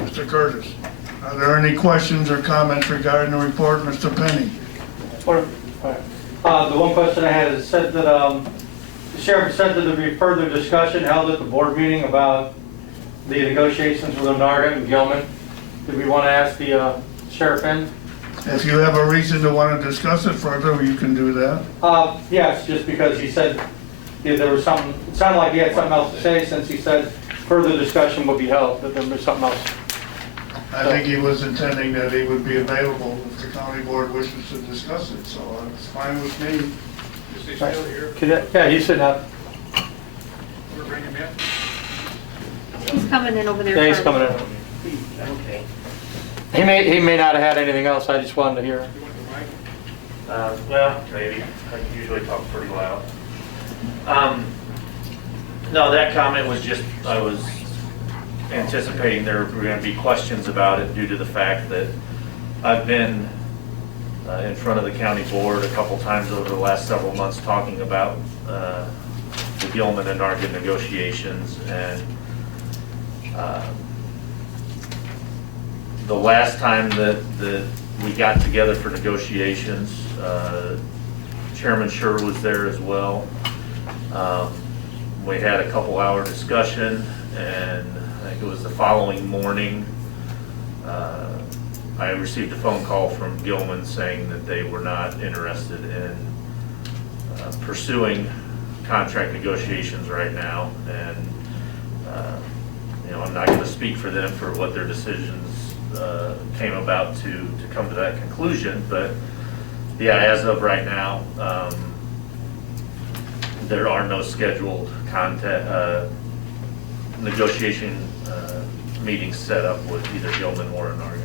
Mr. Curtis. Are there any questions or comments regarding the report, Mr. Penny? The one question I had is said that the sheriff said that there'd be further discussion held at the board meeting about the negotiations with Onarga and Gilman. Do we want to ask the sheriff in? If you have a reason to want to discuss it further, you can do that. Yes, just because he said there was something, it sounded like he had something else to say since he said further discussion would be held, that there was something else. I think he was intending that he would be available if the county board wishes to discuss it, so it's fine with me. Is he still here? Yeah, he's sitting up. We're bringing him in? He's coming in over there. Yeah, he's first. coming in. Okay. He may not have had anything else, I just wanted to hear. You want the mic? Well, maybe. I usually talk pretty loud. No, that comment was just, I was anticipating there were going to be questions about it due to the fact that I've been in front of the county board a couple times over the last several months talking about the Gilman and Onarga negotiations, and the last time that we got together for negotiations, Chairman Schur was there as well. We had a couple-hour discussion, and I think it was the following morning, I received a phone call from Gilman saying that they were not interested in pursuing contract negotiations right now, and I'm not going to speak for them for what their decisions came about to come to that conclusion, but yeah, as of right now, there are no scheduled negotiation meetings set up with either Gilman or Onarga.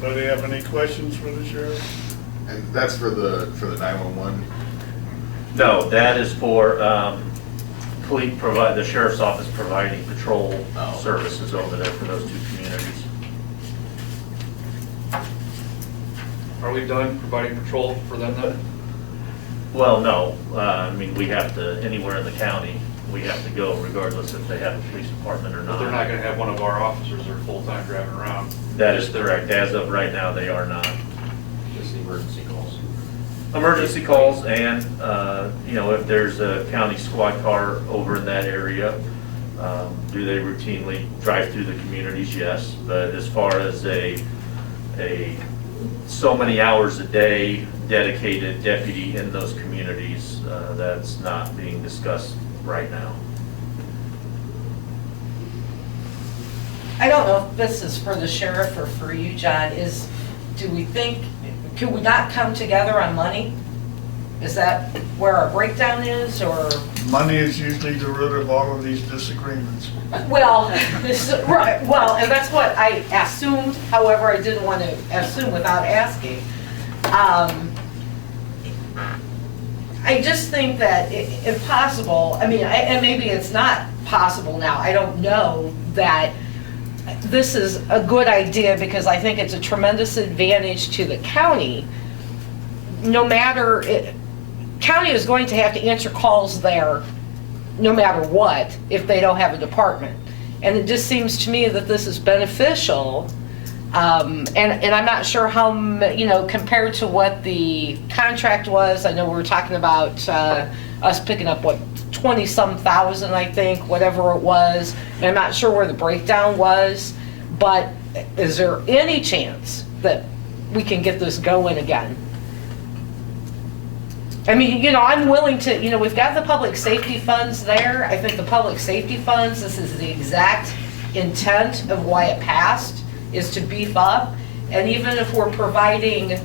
Anybody have any questions for the sheriff? And that's for the 911? No, that is for the sheriff's office providing patrol services over there for those two communities. Are we done providing patrol for them then? Well, no, I mean, we have to, anywhere in the county, we have to go regardless if they have a police department or But not. they're not gonna have one of our officers there full-time driving around? That is correct. As of right now, they are not. Just the emergency calls. Emergency calls and, if there's a county squad car over in that area, do they routinely drive through the communities? Yes. But as far as a so many hours a day dedicated deputy in those communities, that's not being discussed right now. I don't know if this is for the sheriff or for you, John, do we think, could we not come together on money? Is that where our breakdown is, or? Money is usually the root of all of these disagreements. Well, right, well, and that's what I assumed, however, I didn't want to assume without asking. I just think that if possible, I mean, and maybe it's not possible now, I don't know, that this is a good idea because I think it's a tremendous advantage to the county. No matter, county is going to have to answer calls there no matter what if they don't have a department. And it just seems to me that this is beneficial. And I'm not sure how, compared to what the contract was. I know we were talking about us picking up, 20-some thousand, I think, whatever it was. And I'm not sure where the breakdown was. But is there any chance that we can get this going again? I mean, I'm willing to, we've got the public safety funds there. I think the public safety funds, this is the exact intent of why it passed, is to beef up. And even if we're providing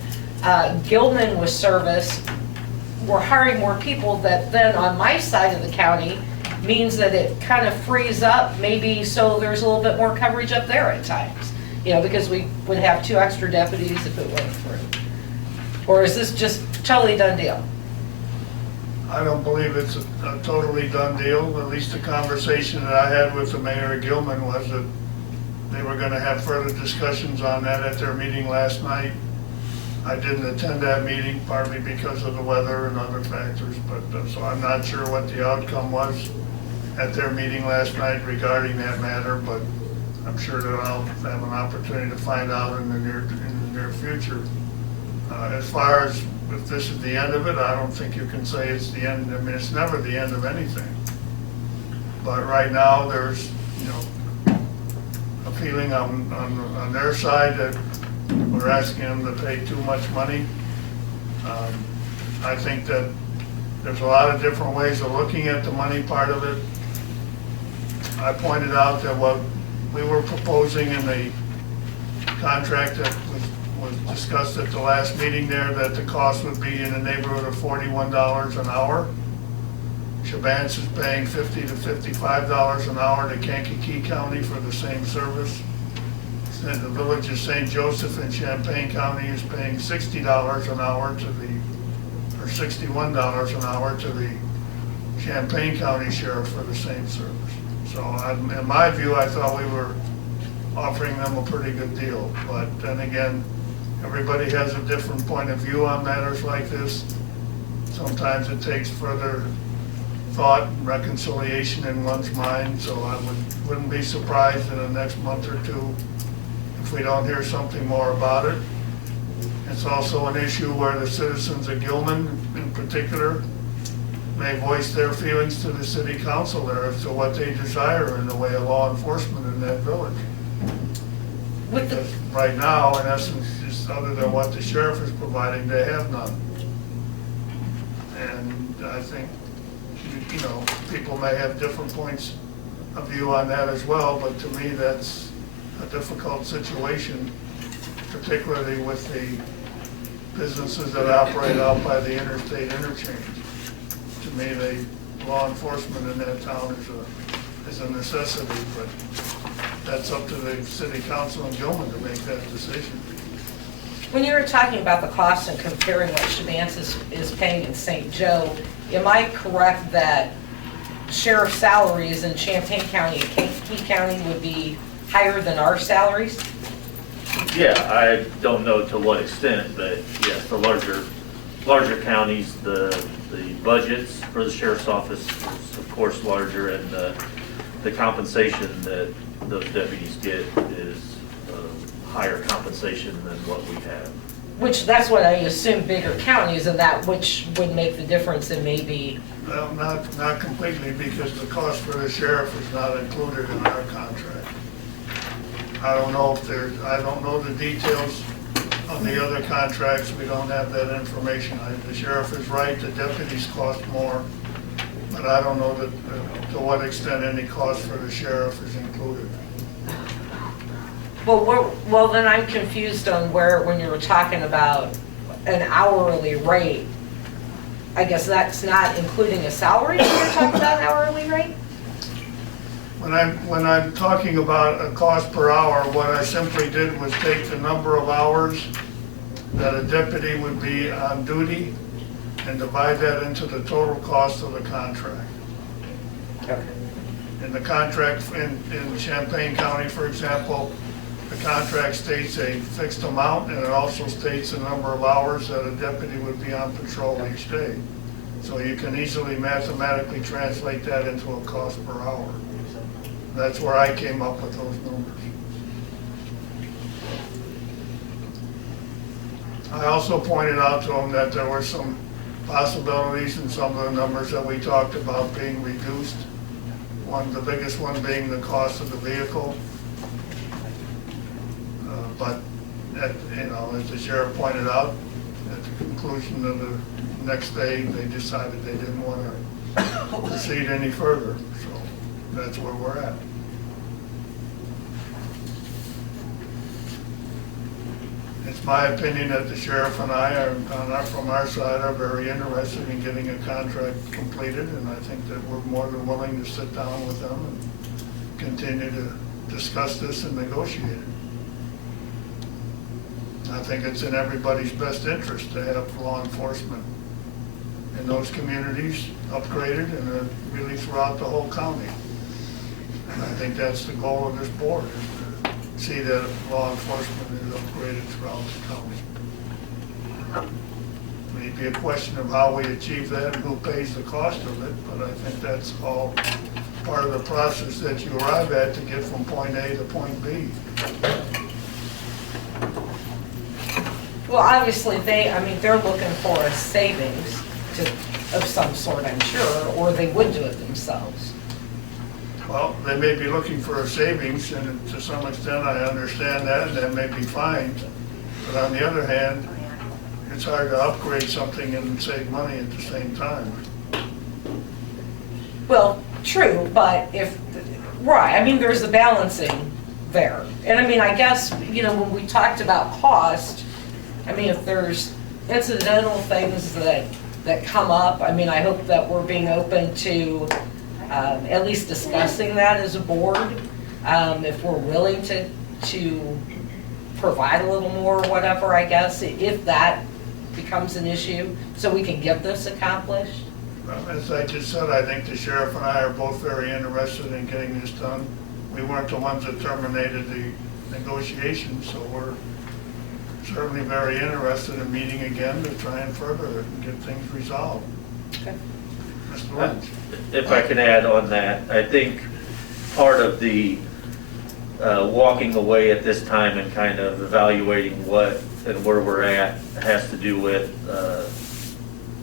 Gilman with service, we're hiring more people that then on my side of the county means that it kind of frees up maybe so there's a little bit more coverage up there at times. Because we would have 2 extra deputies if it went through. Or is this just totally done deal? I don't believe it's a totally done deal. At least the conversation that I had with the mayor of Gilman was that they were gonna have further discussions on that at their meeting last night. I didn't attend that meeting partly because of the weather and other factors, but, so I'm not sure what the outcome was at their meeting last night regarding that matter, but I'm sure that I'll have an opportunity to find out in the near future. As far as if this is the end of it, I don't think you can say it's the end. I mean, it's never the end of anything. But right now, there's, you know, a feeling on their side that we're asking them to pay too much money. I think that there's a lot of different ways of looking at the money part of it. I pointed out that what we were proposing in the contract that was discussed at the last meeting there, that the cost would be in the neighborhood of $41 an hour. Shabance is paying $50 to $55 an hour to Kankakee County for the same service. And the village of St. Joseph in Champaign County is paying $60 an hour to the, or $61 an hour to the Champaign County Sheriff for the same service. So in my view, I thought we were offering them a pretty good deal. But then again, everybody has a different point of view on matters like this. Sometimes it takes further thought and reconciliation in one's mind, so I wouldn't be surprised in the next month or two if we don't hear something more about it. It's also an issue where the citizens of Gilman in particular may voice their feelings to the city council there as to what they desire in the way of law enforcement in that village. With the, Because right now, in essence, just other than what the sheriff is providing, they have none. And I think, you know, people may have different points of view on that as well, but to me, that's a difficult situation, particularly with the businesses that operate out by the interstate interchange. To me, law enforcement in that town is a necessity, but that's up to the city council in Gilman to make that decision. when you were talking about the cost and comparing what Shabance is paying in St. Joe, am I correct that sheriff's salaries in Champaign County and Kankakee County would be higher than our salaries? Yeah, I don't know to what extent, but yes, the larger counties, the budgets for the sheriff's office is of course larger, and the compensation that those deputies get is higher compensation than what we have. Which, that's what I assume, bigger counties, and that which would make the difference in maybe, Well, not completely, because the cost for the sheriff is not included in our contract. I don't know the details of the other contracts, we don't have that information. The sheriff is right, the deputies cost more, but I don't know to what extent any cost for the sheriff is included. well, then I'm confused on when you were talking about an hourly rate. I guess that's not including a salary when you're talking about an hourly rate? When I'm talking about a cost per hour, what I simply did was take the number of hours that a deputy would be on duty and divide that into the total cost of the contract. Okay. In the contract in Champaign County, for example, the contract states a fixed amount, and it also states the number of hours that a deputy would be on patrol each day. So you can easily mathematically translate that into a cost per hour. That's where I came up with those numbers. I also pointed out to them that there were some possibilities in some of the numbers that we talked about being reduced. The biggest one being the cost of the vehicle. But as the sheriff pointed out, at the conclusion of the next day, they decided they didn't want to proceed any further. So that's where we're at. It's my opinion that the sheriff and I from our side, are very interested in getting a contract completed, and I think that we're more than willing to sit down with them and continue to discuss this and negotiate it. I think it's in everybody's best interest to have law enforcement in those communities upgraded and really throughout the whole county. And I think that's the goal of this board, is to see that law enforcement is upgraded throughout the county. may be a question of how we achieve that and who pays the cost of it, but I think that's all part of the process that you arrive at to get from point A to point B. Well, obviously, they're looking for a savings of some sort, I'm sure, or they would do it themselves. Well, they may be looking for a savings, and to some extent, I understand that, and that may be fine. But on the other hand, it's hard to upgrade something and save money at the same time. Well, true, but there's a balancing there. And I guess, when we talked about cost, if there's incidental things that come up, I hope that we're being open to at least discussing that as a board. If we're willing to provide a little more or whatever, I guess, if that becomes an issue, so we can get this accomplished. As I just said, I think the sheriff and I are both very interested in getting this done. We weren't the ones that terminated the negotiations, so we're certainly very interested in meeting again to try and further it and get things resolved. Okay. Mr. Lynch? If I can add on that, I think part of the walking away at this time and kind of evaluating what and where we're at has to do with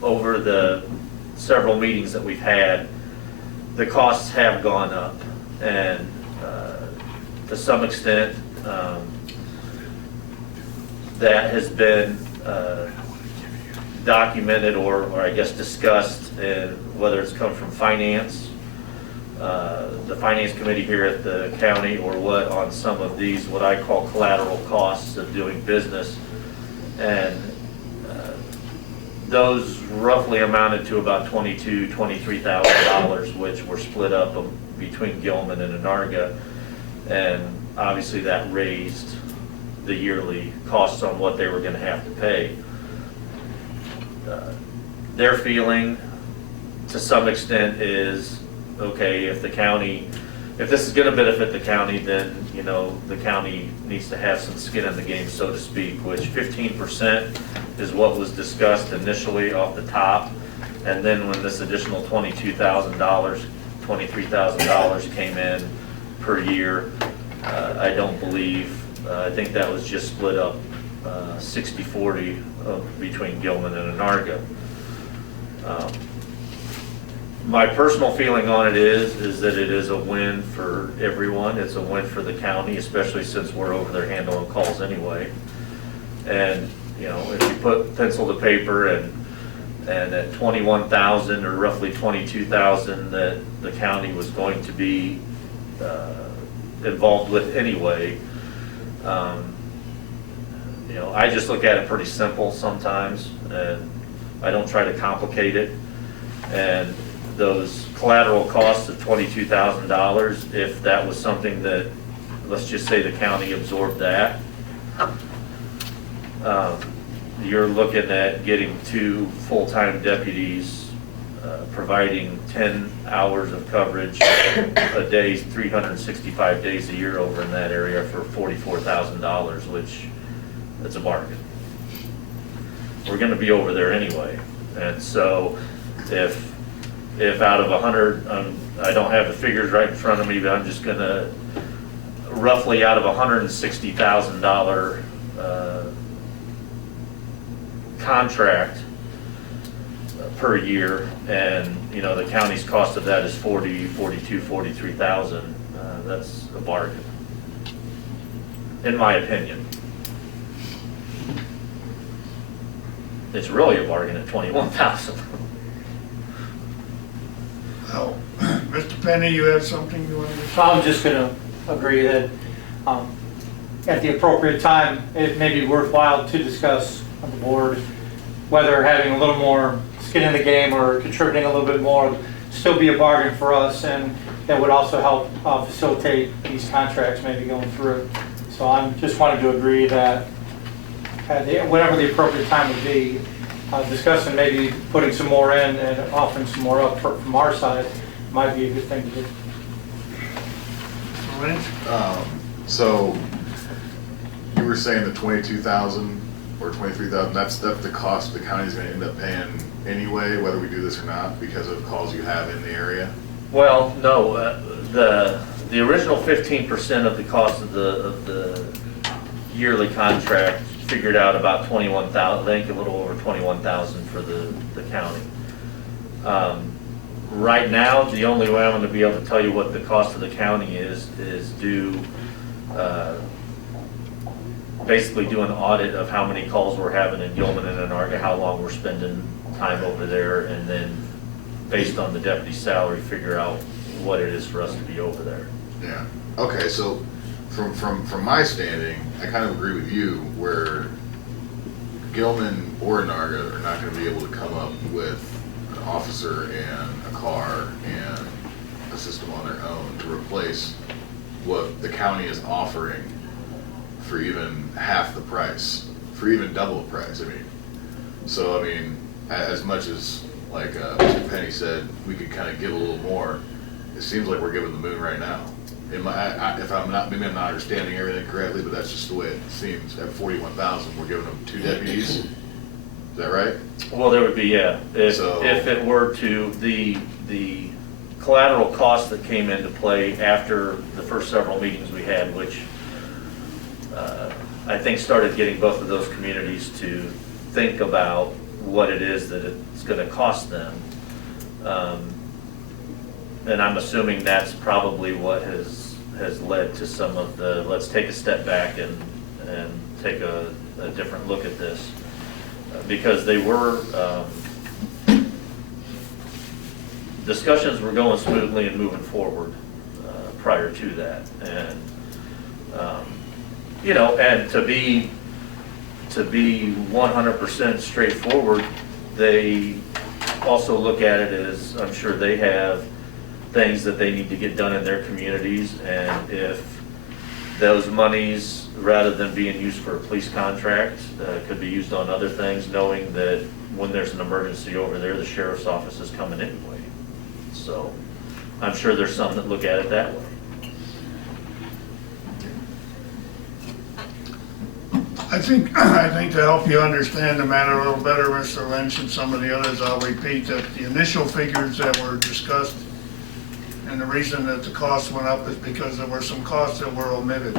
over the several meetings that we've had, the costs have gone up, and to some extent that has been documented or I guess discussed, whether it's come from finance, the finance committee here at the county, or what on some of these, what I call collateral costs of doing business. And those roughly amounted to about $22,000, $23,000, which were split up between Gilman and Anarga. And obviously that raised the yearly costs on what they were going to have to pay. Their feeling, to some extent, is, okay, if this is going to benefit the county, then, the county needs to have some skin in the game, so to speak, which 15% is what was discussed initially off the top. And then when this additional $22,000, $23,000 came in per year, I don't believe, I think that was just split up 60-40 between Gilman and Anarga. My personal feeling on it is that it is a win for everyone. It's a win for the county, especially since we're over there handling calls anyway. And, if you put pencil to paper and at 21,000 or roughly 22,000 that the county was going to be involved with anyway, I just look at it pretty simple sometimes, and I don't try to complicate it. And those collateral costs of $22,000, if that was something that, let's just say the county absorbed that, you're looking at getting 2 full-time deputies, providing 10 hours of coverage a day, 365 days a year over in that area for $44,000, which it's a bargain. We're going to be over there anyway, and so if out of 100, I don't have the figures right in front of me, but I'm just going to roughly out of $160,000 contract per year, and the county's cost of that is $43,000. That's a bargain, in my opinion. It's really a bargain at $21,000. Well, Mr. Penny, you have something you want to say? I'm just going to agree that at the appropriate time, it may be worthwhile to discuss on the board whether having a little more skin in the game or contributing a little bit more would still be a bargain for us, and that would also help facilitate these contracts maybe going through. So I'm just wanting to agree that whatever the appropriate time would be, discussing maybe putting some more in and offering some more up from our side might be a good thing to do. Mr. Lynch? So you were saying the 22,000 or 23,000, that's the cost the county's gonna end up paying anyway, whether we do this or not, because of calls you have in the area? Well, no, the original 15% of the cost of the yearly contract figured out about 21,000, I think a little over 21,000 for the county. Right now, the only way I'm going to be able to tell you what the cost of the county is do, basically do an audit of how many calls we're having in Gilman and Anarga, how long we're spending time over there, and then based on the deputy's salary, figure out what it is for us to be over there. Yeah, okay, so from my standing, I kind of agree with you where Gilman or Narga are not gonna be able to come up with an officer and a car and a system on their own to replace what the county is offering for even half the price, for even double the price, I mean. So, I mean, as much as, like Mr. Penny said, we could kind of give a little more, it seems like we're giving the moon right now. If I'm not, maybe I'm not understanding everything correctly, but that's just the way it seems. At 41,000, we're giving them 2 deputies. Is that right? Well, there would be, yeah, if So- it were to, the collateral cost that came into play after the first several meetings we had, which I think started getting both of those communities to think about what it is that it's gonna cost them. And I'm assuming that's probably what has led to some of the, let's take a step back and take a different look at this. Because they were, discussions were going smoothly and moving forward prior to that. And, you know, and to be 100% straightforward, they also look at it as, I'm sure they have things that they need to get done in their communities, and if those monies, rather than being used for a police contract, could be used on other things, knowing that when there's an emergency over there, the sheriff's office is coming anyway. So I'm sure there's some that look at it that way. I think to help you understand the matter a little better, Mr. Lynch, and some of the others, I'll repeat that the initial figures that were discussed, and the reason that the cost went up is because there were some costs that were omitted.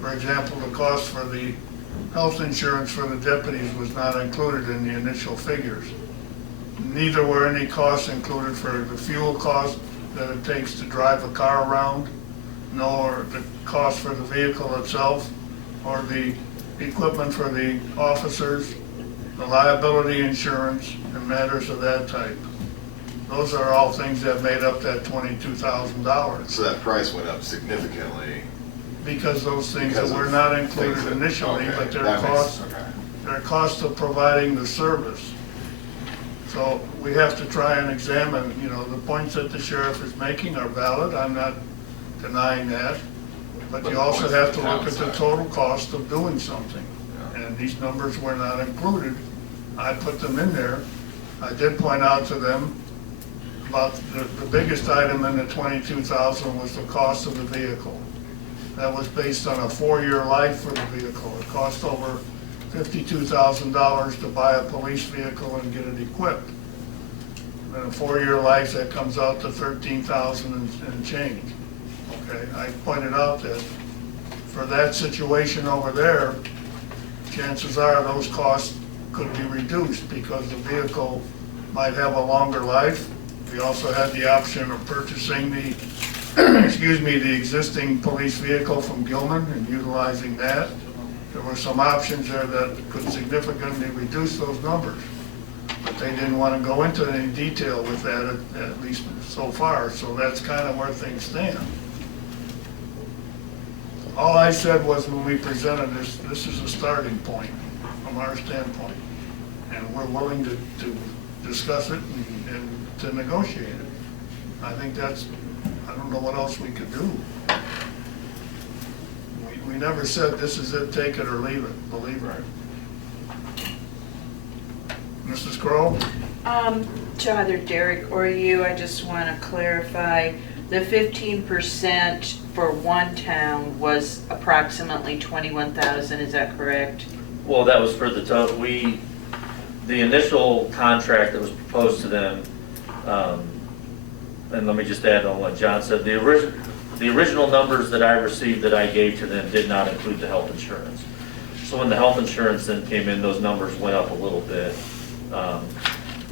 For example, the cost for the health insurance for the deputies was not included in the initial figures. Neither were any costs included for the fuel cost that it takes to drive a car around, nor the cost for the vehicle itself, or the equipment for the officers, the liability insurance, and matters of that type. Those are all things that made up that $22,000. So that price went up significantly. Because those things that Because of were not things included that- initially, okay, but their that makes- cost, okay. their cost of providing the service. So we have to try and examine, you know, the points that the sheriff is making are valid, I'm not denying that. But But you the also points have of to the look at the downside. total cost of doing something. Yeah. And these numbers were not included. I put them in there. I did point out to them about the biggest item in the 22,000 was the cost of the vehicle. That was based on a 4-year life for the vehicle. It cost over $52,000 to buy a police vehicle and get it equipped. In a 4-year life, that comes out to $13,000 and change. Okay, I pointed out that for that situation over there, chances are those costs could be reduced because the vehicle might have a longer life. We also had the option of purchasing the, excuse me, the existing police vehicle from Gilman and utilizing that. There were some options there that could significantly reduce those numbers. But they didn't want to go into any detail with that, at least so far, so that's kind of where things stand. All I said was when we presented this is a starting point from our standpoint. And we're willing to discuss it and to negotiate it. I think that's, I don't know what else we could do. We never said this is it, take it or leave it, believe it. Mrs. Crowe? To either Derek or you, I just want to clarify, the 15% for one town was approximately 21,000, is that correct? Well, that was for the the initial contract that was proposed to them, and let me just add on what John said, the original numbers that I received that I gave to them did not include the health insurance. So when the health insurance then came in, those numbers went up a little bit.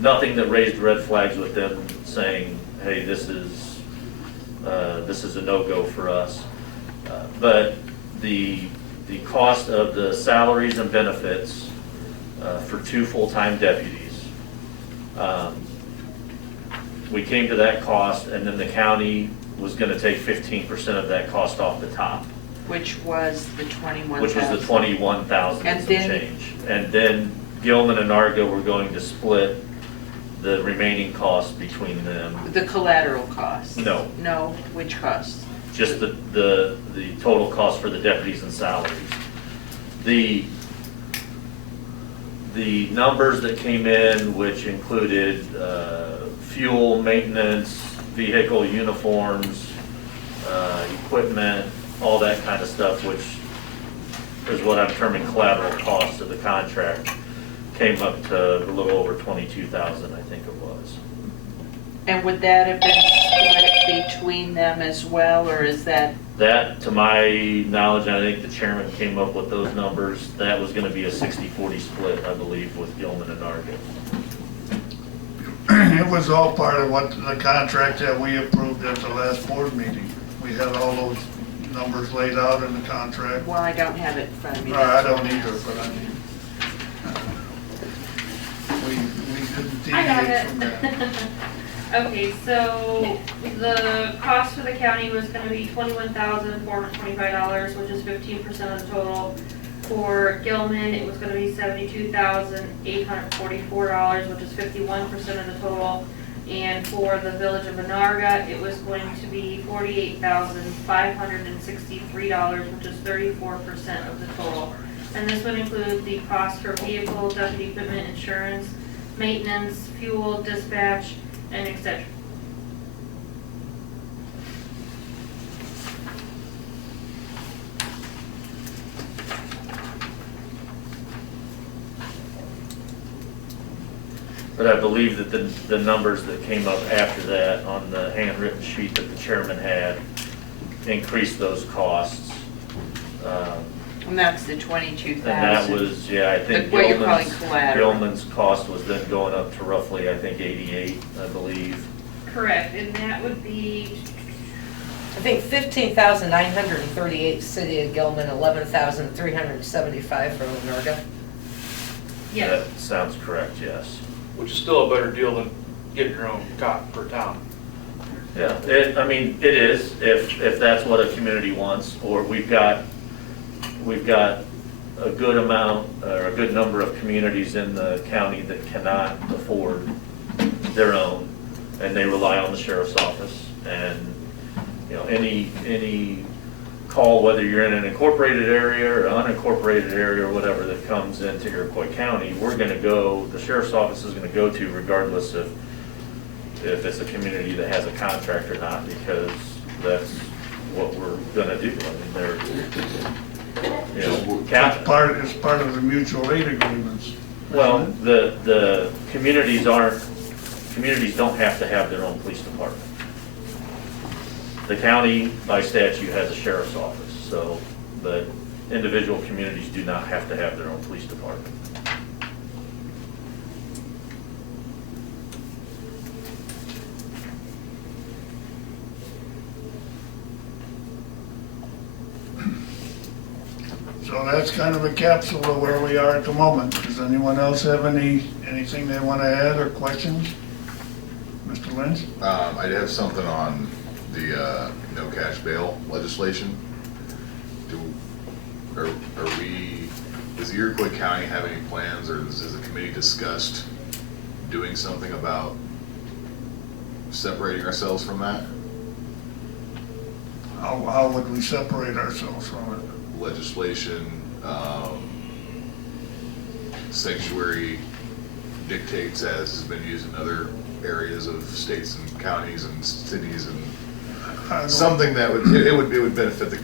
Nothing that raised red flags with them saying, hey, this is a no-go for us. But the cost of the salaries and benefits for 2 full-time deputies, we came to that cost, and then the county was gonna take 15% of that cost off the top, Which was the 21,000. which was the 21,000 and And some then- change. And then Gilman and Argo were going to split the remaining costs between them. The collateral costs? No. No, which costs? Just the total cost for the deputies and salaries. The numbers that came in, which included fuel, maintenance, vehicle uniforms, equipment, all that kind of stuff, which is what I'm terming collateral costs of the contract, came up to a little over 22,000, I think it was. And would that have been split between them as well, or is that, That, to my knowledge, and I think the chairman came up with those numbers, that was gonna be a 60-40 split, I believe, with Gilman and Argo. It was all part of what the contract that we approved at the last board meeting. We had all those numbers laid out in the contract. well, I don't have it in front of me. No, I that's what don't I'm either, asking. but I mean, we didn't I got deviate from that. it. Okay, so the cost for the county was gonna be $21,425, which is 15% of the total. For Gilman, it was gonna be $72,844, which is 51% of the total. And for the village of Menarga, it was going to be $48,563, which is 34% of the total. And this would include the cost for vehicle, deputy equipment, insurance, maintenance, fuel, dispatch, and et cetera. But I believe that the numbers that came up after that on the handwritten sheet that the chairman had increased those costs. And that's the 22,000. And that was, yeah, I think What you're calling Gilman's, collateral. Gilman's cost was then going up to roughly, I think, 88, I believe. Correct, and that would be, I think 15,938 City of Gilman, 11,375 from Minerga. yes, That sounds correct, yes. Which is still a better deal than getting your own cot per town. Yeah, I mean, it is, if that's what a community wants, or we've got a good amount, or a good number of communities in the county that cannot afford their own, and they rely on the sheriff's office. And, you know, any call, whether you're in an incorporated area or unincorporated area or whatever that comes into Iroquois County, we're gonna go, the sheriff's office is gonna go to regardless of if it's a community that has a contract or not, because that's what we're gonna do. I mean, they're, you know, It's part of the mutual aid agreements. well, the communities don't have to have their own police department. The county, by statute, has a sheriff's office, so, but individual communities do not have to have their own police department. So that's kind of a capsule of where we are at the moment. Does anyone else have anything they want to add or questions? Mr. Lynch? I have something on the no cash bail legislation. Does Iroquois County have any plans, or has the committee discussed doing something about separating ourselves from that How would we separate ourselves from it? legislation? Sanctuary dictates, as has been used in other areas of states and counties and cities, and I don't- something that would, it would benefit the